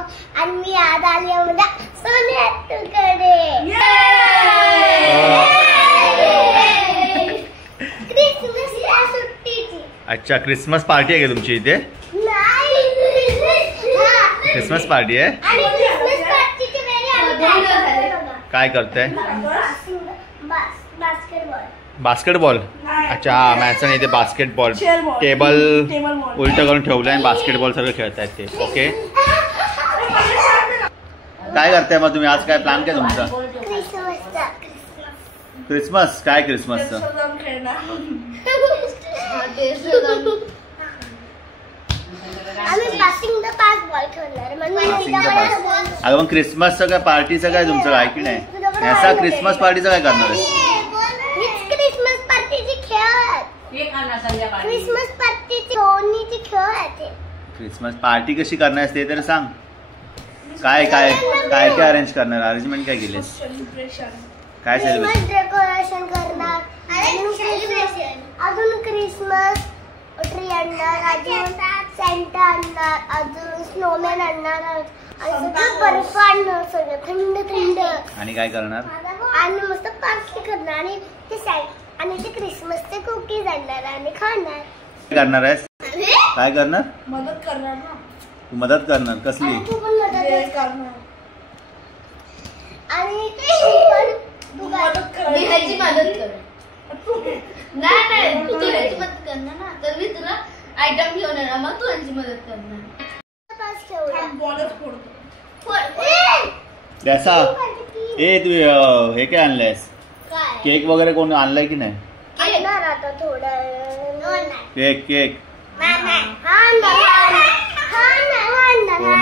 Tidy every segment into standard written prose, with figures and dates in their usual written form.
Blog आणि मी आज आली आहे माझ्या सोन्याकडे क्रिसमसच्या सुट्टीची। अच्छा, क्रिसमस पार्टी आहे का तुमची इथे? क्रिसमस पार्टी आहे आणि क्रिसमस पार्टीची वेळी आम्ही काय करताय? बास्केटबॉल। बास्केटबॉल? अच्छा, हा मॅचन इथे बास्केटबॉल टेबल उलट करून ठेवलंय आणि बास्केटबॉल सगळं खेळतायत ते। ओके, काय करताय मग तुम्ही आज? काय प्लॅन काय तुमचा? क्रिसमस काय? क्रिसमसचं अगं मग क्रिसमसचं काय पार्टीचं काय तुमचं काय की नाही? याचा क्रिसमस पार्टीचं काय करणार आहे? क्रिसमस पार्टीची खेळ, क्रिसमस पार्टीची दोन्हीची खेळ आहे। क्रिसमस पार्टी कशी करणार ते तर सांग। काय काय काय काय अरेंज करणार? अरेंजमेंट काय केलीस? काय सेलिब्रेशन? डेकोरेशन करणार, अजून क्रिसमस ट्री आणणार, अजून सेंटा आणणार, अजून स्नोमॅन आणणार आणि सगळं बर्फ आणणार, सगळं थंड थंड। आणि काय करणार? आणि मस्त पार्टी करणार आणि ते क्रिसमसचे कुकीज आणणार आणि खाणार। काय करणार आहेस? काय करणार? मदत करणार ना। तू मदत करणार? कसली? तू पण मदत करणार आणि तू मदत कर, ह्याची मदत कर। नाही तू ह्याची मदत करणार ना, तर मी तुला आयटम घेऊन येणार, मग तू ह्याची मदत करणार। त्याचा ए तू हे काय आणलंयस? केक वगैरे कोण आणलाय की नाही? आणणार आता थोडं केक केक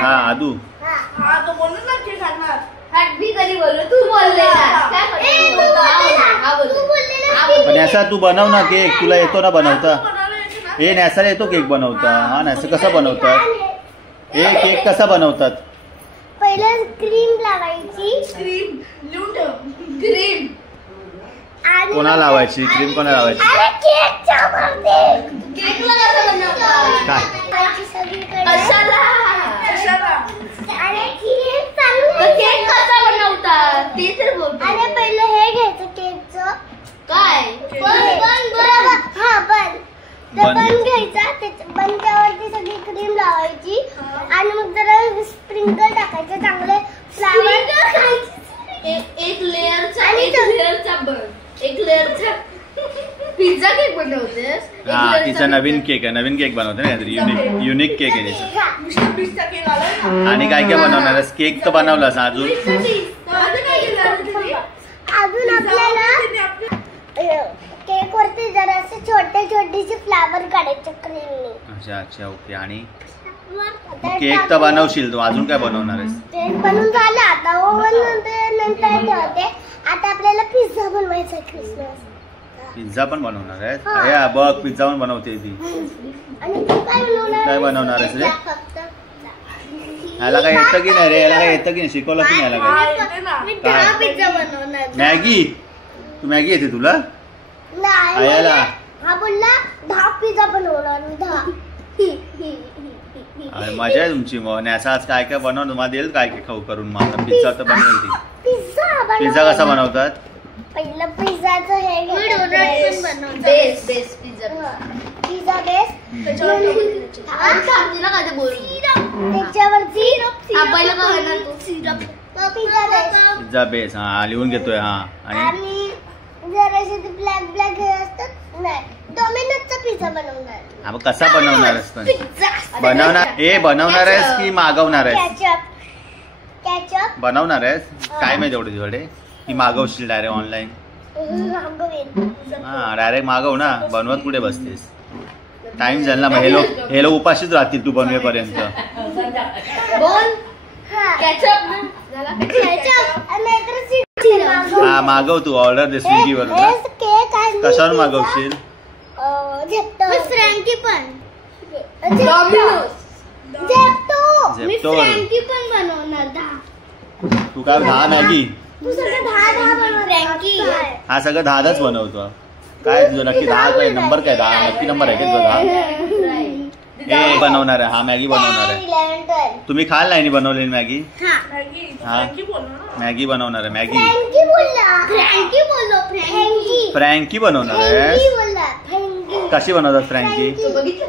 हा आदू पण याचा तू बनव ना केक, तुला येतो ना बनवता? हे नॅसाला येतो केक बनवता? हा नॅसा कसा बनवतात? हे केक कसा बनवतात? पहिला क्रीम लावायची, क्रीम लिहून ठेव, क्रीम आणि कोणा लावायची क्रीम? कोणा लावायची? केकच्या वरती केकला कसं बनवतात? लावायची सगळीकडे। कशाला? अरे केक चालू तर केक कसा बनवतात ते तर बोल। अरे पहिलं हे घ्यायचं केकचं काय? बन घ्यायचा, बनच्यावरती सगळी क्रीम लावायची आणि मग जरा स्प्रिंकल टाकायचं, चांगले फ्लावर एक लेअरचा पिझ्झा केक बनवतेस? हा तिचा नवीन केक आहे, नवीन केक बनवते ना काहीतरी युनिक केक आहे तिचा। आणि काय काय बनवणार आहेस? केक तर बनवलास, अजून आपल्याला केक वरती जरासे छोटे छोटेसे फ्लावर काढायचे क्रीमने। अच्छा अच्छा ओके। आणि केक तर बनवशील तू, अजून काय बनवणार आहेस? केक बनवून झालं, आता ओव्हन नंतर ठेवते। आता आपल्याला पिझ्झा बनवायचा आहे क्रिसमस। पिझ्झा पण बनवणार आहेस? अरे बघ पिझ्झा पण बनवते ती। आणि तू काय बनवणार? काय बनवणार आहेस रे? याला काय येतं की नाही रे? याला काय येतं की नाही? शिकवलं की नाही याला? मी 10 पिझ्झा बनवणार। मॅगी? तू मॅगी येते तुला? नाही याला हा बोलला 10 पिझ्झा बनवणार मी, 10। अरे मजा आहे तुमची। मग नॅसा आज काय काय बनवणार? तुम्हाला देईल काय काय खाऊ करून? मग पिझ्झा तर बनवेल ती। पिझ्झा कसा बनवतात? पहिलं पिझ्झाचं हे घ्यायचं, बेस पिझ्झा बेस त्याच्यावरती पिझ्झा बेस हा लिहून घेतोय। हा आणि जराशे ते ब्लॅक हे असतात नाही, डोमिनोजचा पिझ्झा बनवणार। हा मग कसा बनवणार आहेस? पण बनवणार आहेस की मागवणार आहेस? केचप बनवणार आहेस? काय माहिती एवढं तुझ्याकडे की मागवशील डायरेक्ट ऑनलाईन? हा डायरेक्ट मागव ना, बनवत कुठे बसतेस? टाइम जाईल ना, मग हे लोक उपाशीच राहतील तू बनवेपर्यंत। हा मागव तू, ऑर्डर दे स्विगीवर। कशावर मागवशील? फ्रँकी पण तू काय 10 मॅगी? हा सगळं 10च बनवतो। काय तुझं नक्की 10 काय नंबर? काय 10 नक्की नंबर आहे का तुझा? 10 हे बनवणार आहे, हा मॅगी बनवणार आहे. 11, 12. तुम्ही खाल नाही बनवलेली मॅगी? हा. हा मॅगी बनवणार आहे. मॅगी फ्रँकी बोलला. फ्रँकी बोललो. फ्रँकी. फ्रँकी बनवणार आहे. फ्रँकी बोलला. फ्रँकी. कशी बनवतात फ्रँकी? तो बघितलं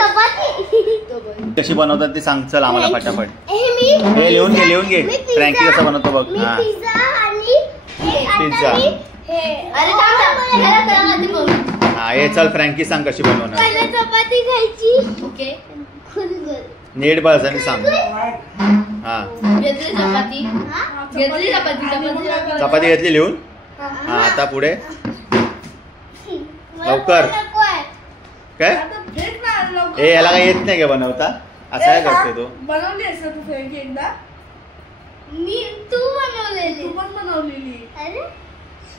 चपाती. कशी बनवतात ते सांग चल आम्हाला फटाफट. मी हे लिहून घे मी फ्रँकी कसं बनवतो बघ. मी हा पिझ्झा आणि पिझ्झा. अरे थांब. हा हे चल फ्रँकी सांग कशी बनवणार. पहिला चपाती खायची. ओके. नीट बस आणि सांग. हा घेतली चपाती. घेतली चपाती. चपाती घेतली लिहून. हा आता पुढे लवकर. काय ए याला काय येत नाही का बनवता? असं काय करते तू? बनवली आहेस ना तू फ्रँकी एकदा? तू बनवलेली. तू पण बनवलेली. अरे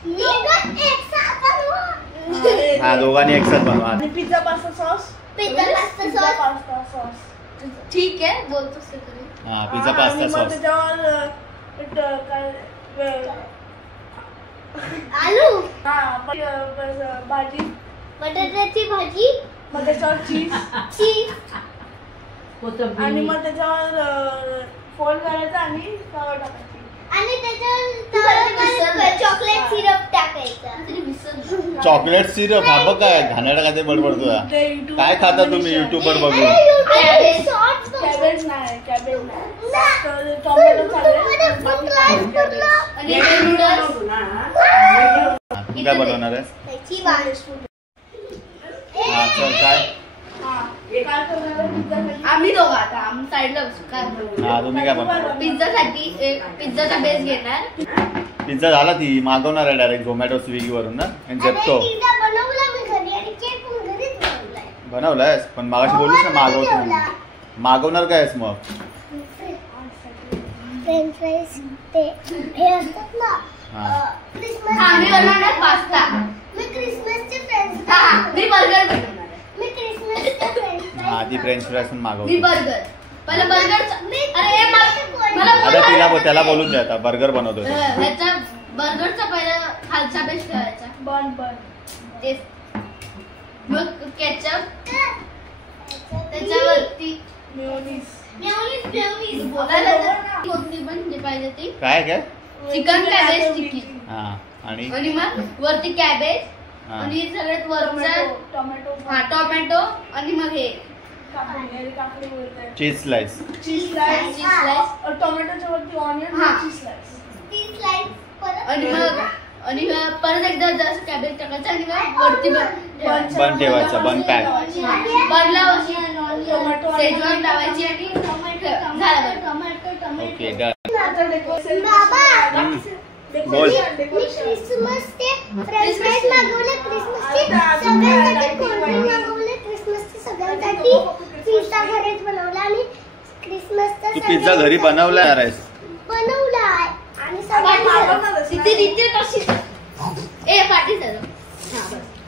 मी पण एक साथ बनवू. अरे, हा दोघांनी एकसाथ बनवा. आणि pizza pasta sauce. Pizza pasta pizza sauce. Pasta sauce. ठीक आहे बोलतोस ते तरी. हा पिझ्झा आणि पास्ता मग सॉस. त्याच्यावर काय आलू. भाजी. बटाट्याची भाजी. मग त्याच्यावर चीज. चीज. आणि मग त्याच्यावर फोल्ड करायचं आणि तवा टाकायची. आणि त्याच्यावर चॉकलेट सिरप टाकायचं. तरी विसरलो. चॉकलेट सिरप हा बघ काय घाणेरडा काय ते बडबडतो. ते YouTube काय खाता तुम्ही YouTube वर बघून? अरे शॉर्ट्स कॅबेज नाही. तर टोमॅटो चालेल. आणि हे नूडल्स. तू काय बनवणार आहे? त्याची भाजी. हा चल काय? काय करणार पिझ्झा? आम्ही दोघं आता आम्ही साईडला बसू काय. हा तुम्ही काय बनवणार? पिझ्झासाठी पिझ्झाचा बेस घेणार. पिझ्झा झाला ती मागवणार आहे डायरेक्ट झोमॅटो स्विगी वरून ना आणि झेप्टो. पिझ्झा बनवला मी घरी आणि केक पण घरीच बनवलाय. बनवलायस पण मागाशी बोललीस ना मागवतो म्हणून. मागवणार कायस मग? फ्रेंच फ्राईज ते हे असतात ना हा. क्रिसमस. आम्ही बनवणार पास्ता. मी क्रिसमसचे फ्रेंच हा मी बर्गर बनवणार आहे. मी क्रिसमसचे फ्रेंच हा ती फ्रेंच फ्राईज पण मी मागवतो. बर्गर. पहिला बर्गर. अरे मला आता त्याला बोलून द्या आता बर्गर बनवतो. ह्याचा बर्गरचा पहिला खालचा बेस ठेवायचा. बन तेच. मग केचप त्याच्यावरती मेयोनीज. बोलायला तर कोणती पण जे पाहिजे ती. काय काय? Chicken cabbage tikki. हा आणि आणि मग वरती कॅबेज हा. आणि सगळ्यात वरचा टोमॅटो. हा टोमॅटो आणि मग हे काकडी बोलते. Cheese slice. Cheese slice. Cheese slice. टोमॅटोच्या वरती ऑनियन. हा. Cheese slice. ती स्लाइस परत आणि मग परत एकदा जास्त कॅबेज टाकायचं आणि मग वरती बन ठेवायचा बन पॅक. बनला टोमॅटो. सेजवान लावायची आणि झालं. Okay done. आता डेकोरेशन. बाबा बोल. मी क्रिसमसचे फ्रेंच फ्राईज मागवले. क्रिसमसचे सगळ्यांसाठी कोल्ड्रिंक मागवले. क्रिसमसचे सगळ्यांसाठी पिझ्झा घरीच बनवला आणि क्रिसमसचा तू पिझ्झा घरी बनवणार आहेस? बनवलाय आणि सगळ्यांसाठी तिथे तिथे कशी ए पार्टी झालं.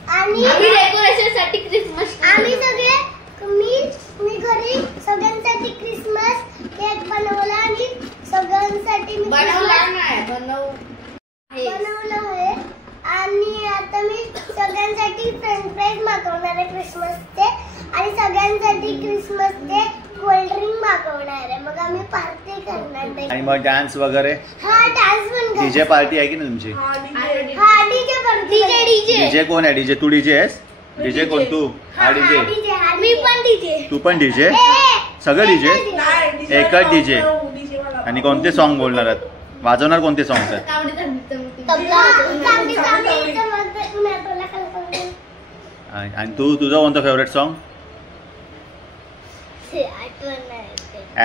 आणि आम्ही डेकोरेशन साठी क्रिसमस आम्ही सगळे मी घरी सगळ्यांसाठी क्रिसमस केक बनवला आणि सगळ्यांसाठी मी बनवला नाही बनवलं आहे. आणि आता मी सगळ्यांसाठी फ्रेंच फ्राईज मागवणार आहे क्रिसमसचे आणि सगळ्यांसाठी क्रिसमसचे कोल्ड्रिंक मागवणार आहे. मग आम्ही पार्टी करणार आणि आहे. मग डान्स वगैरे हा डान्स पण डीजे पार्टी आहे की नाही तुमची? हा डीजे पण डीजे डीजे कोण आहे? डीजे तू डीजे आहेस? डीजे कोण तू? हा डीजे. मी पण डीजे. तू पण डीजे? सगळं डीजे? एकच डीजे. आणि कोणते सॉन्ग बोलणार आहेत? वाजवणार कोणते सॉंग्स आहेत? आणि तू तुझं कोणतं फेवरेट सॉन्ग?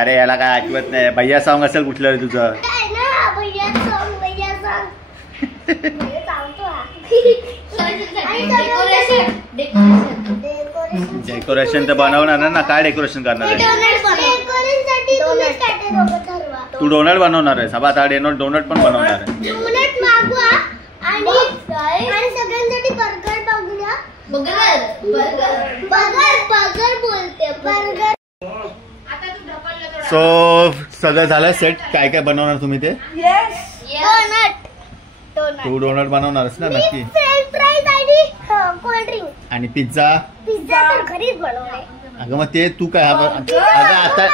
अरे याला काय आठवत नाही. भैया सॉन्ग असेल कुठलं रे तुझं? डेकोरेशन तर बनवणार ना. काय डेकोरेशन करणार आहे? तू डोनट बनवणार आहेस? आता डोनट पण बनवणार आहे. डोनट मागवा आणि सगळ्यांसाठी बर्गर मागूया. बर्गर बोलते बर्गर. सो सगळं झालं सेट. काय काय बनवणार तुम्ही ते? तू डोनट बनवणारच ना नक्की. फ्रेंच फ्राईज आणि कोल्ड ड्रिंक आणि पिझ्झा? पिझ्झा पण घरीच बनवलाय. अगं मग ते तू काय अगं आता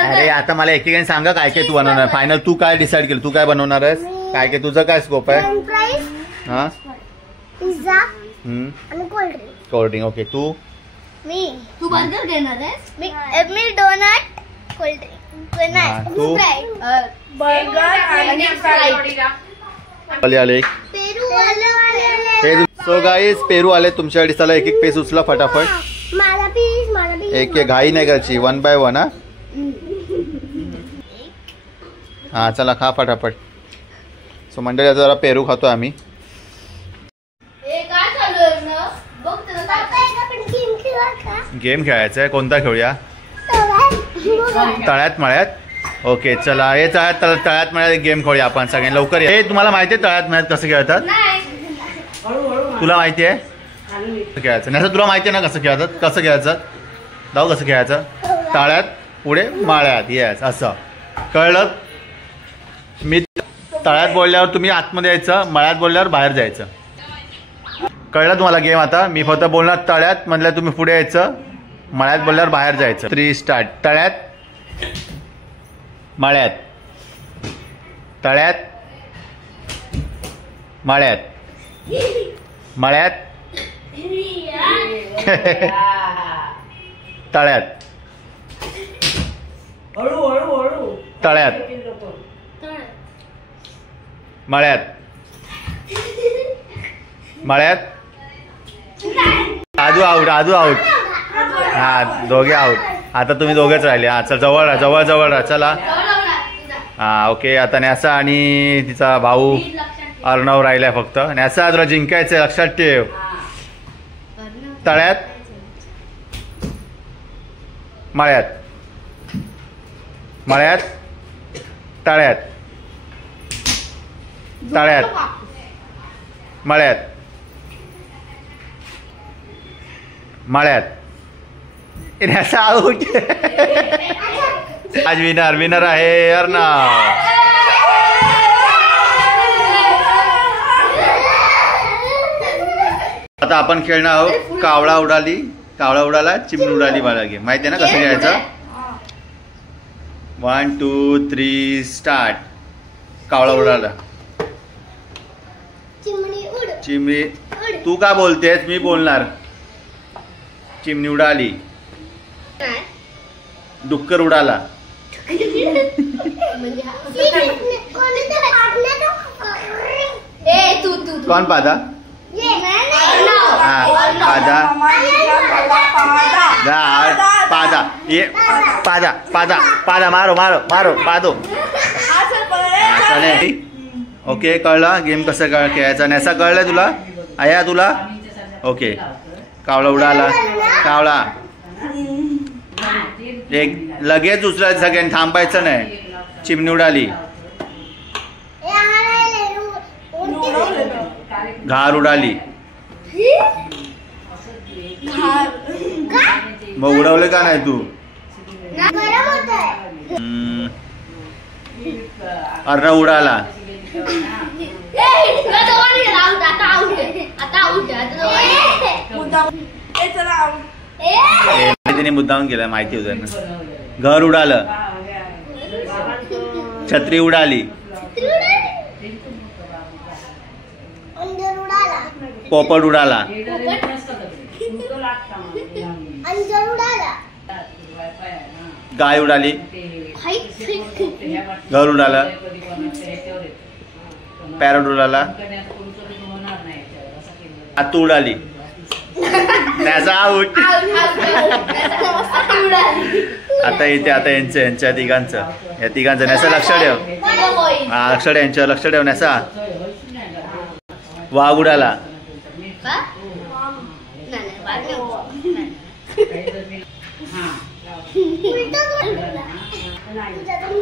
अरे आता मला एकेकाने सांगा काय काय तू बनवणार फायनल तू काय डिसाईड केलं तू काय बनवणार आहेस काय काय तुझं काय स्कोप आहे फ्रेंच फ्राईज, हा पिझ्झा आणि कोल्ड्रिंक. कोल्ड्रिंक ओके तू तू बर्गर घेणार आहेस? मी डोनट, कोल्ड्रिंक, हा, तू बर्गर आणि फ्राईड. आले एक पेरू वाले. सो गाईज पेरू आले तुमच्यासाठी चला एक एक पेज उचला फटाफट मला पीस एक एक घाई नाही करायची 1 बाय 1 हा चला खा फटाफट सो मंडळी आता जरा पेरू खातो आम्ही हे काय चालू आहे ना? बघ त्याला काय- आपण गेम खेळा का? गेम खेळायचा आहे कोणता खेळूया तव्यात. तळ्यात मळ्यात ओके चला हे तळ्यात मळ्यात गेम खेळूया आपण सगळ्यांनी लवकर ये. हे तुम्हाला माहिती आहे तळ्यात मळ्यात कसं खेळतात नाही. तुला माहिती आहे कसं खेळायचं नाही तुला माहिती आहे ना कसं खेळतात कसं खेळायचं जाऊ कसं खेळायचं तळ्यात पुढे माळ्यात येस असं कळलं मी तळ्यात बोलल्यावर तुम्ही आतमध्ये यायचं मळ्यात बोलल्यावर बाहेर जायचं कळलं तुम्हाला गेम आता मी फक्त बोलणार तळ्यात म्हटलं तुम्ही पुढे यायचं मळ्यात बोलल्यावर बाहेर जायचं 3 स्टार्ट तळ्यात मळ्यात तळ्यात मळ्यात मळ्यात तळ्यात हळू तळ्यात मळ्यात मळ्यात आजू आऊट हा दोघे आऊट आता तुम्ही दोघेच राहिले हा चल जवळ राहा जवळ राहा चला हा ओके आता न्यासा आणि तिचा भाऊ अर्णव राहिलाय फक्त न्यासा तुला जिंकायचंय लक्षात ठेव तळ्यात मळ्यात मळ्यात तळ्यात तळ्यात मळ्यात मळ्यात न्यासा आऊट आज विनर आहे अर्णव आता आपण खेळणार आहोत कावळा उडाला चिमणी उडाली मला गेम माहिती आहे ना कसं खेळायचं 1 2 3 स्टार्ट कावळा उडाला चिमणी तू का बोलतेस मी बोलणार चिमणी उडाली डुक्कर उडाला कौन पादा पादा पादा ये पादा मारो पादो चालेल ओके कळला गेम कसं खेळायचा नॅसा कळलं तुला आया तुला ओके कावळा उडाला कावळा एक लगेच उचलायचं सगळ्यांनी थांबायचं नाही चिमणी उडाली घार उडाली मग उडवले का नाही तू अर्णव उडाला तिने मुद्दाम केला माहिती होत ना घर उडालं छत्री उडाली पोपट उडाला गाय उडाली घर उडाला पॅरट उडाला आतू उडाली त्याचा आऊट आता येते आता यांच्या तिघांचं या तिघांचं नॅसा लक्ष ठेव हा लक्ष ठेव यांच्यावर लक्ष ठेव नॅसा वाघ उडाला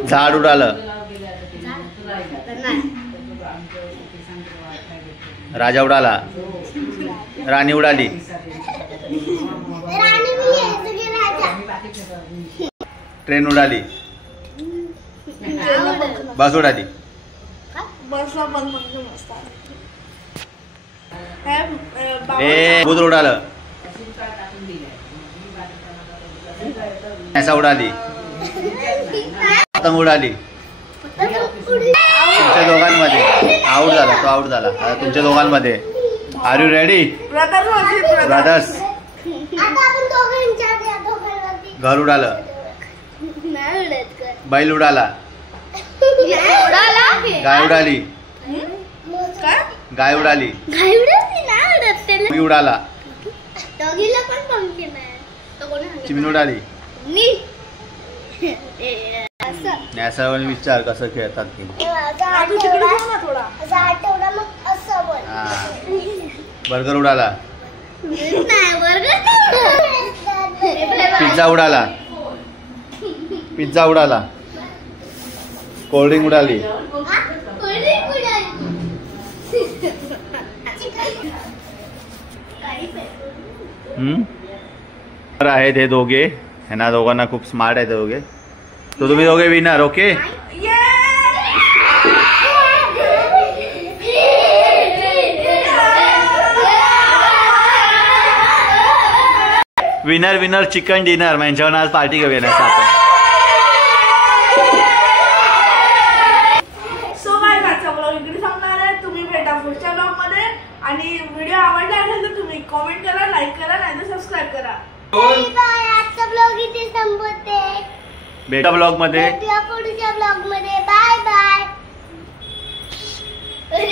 झाड उडालं राजा उडाला राणी उडाली ट्रेन उडाली बस उडाली बसला पण मस्त समुद्र उडालं ऐसा उडाली पतंग उडाली तुमच्या दोघांमध्ये आउट झाला तो आउट झाला आता तुमच्या दोघांमध्ये आर यू रेडी ब्रदर्स आता आपण दोघांच्या त्या दोघांवरती घर उडालं नाही उडत कर. बैल उडाला उडाला. गाय उडाली काय गाय उडाली घाई उडत नाही उडत त्याला. मुंगी उडाला डॉगीला पण पंक्शन आहे. तो कोणी सांगितलं? चिमणी उडाली मी. असं. नॅसावर विचार कसं खेळतात ते असा तू तिकडे आठवडा जाऊ ना थोडा. असा आठवडा मग असं बोल हा बर्गर उडाला नाही वर्ग. पिझ्झा उडाला पिझ्झा उडाला कोल्ड्रिंक उडाली तर आहेत हे दोघे ह्यांना दोघांना खूप स्मार्ट आहेत दोघे तो तुम्ही दोघे winner okay winner winner chicken dinner मग यांच्यावर आज पार्टी घेऊया ना आपण सो गाइस आजचा ब्लॉग इकडे संपणार आहे. तुम्ही भेटा पुढच्या ब्लॉग मध्ये आणि व्हिडिओ आवडला असेल तर तुम्ही कमेंट करा लाईक करा नाही तर सबस्क्राईब करा. बाय आजचा ब्लॉग इथे संपवते भेटा ब्लॉग मध्ये भेटूया पुढच्या ब्लॉग मध्ये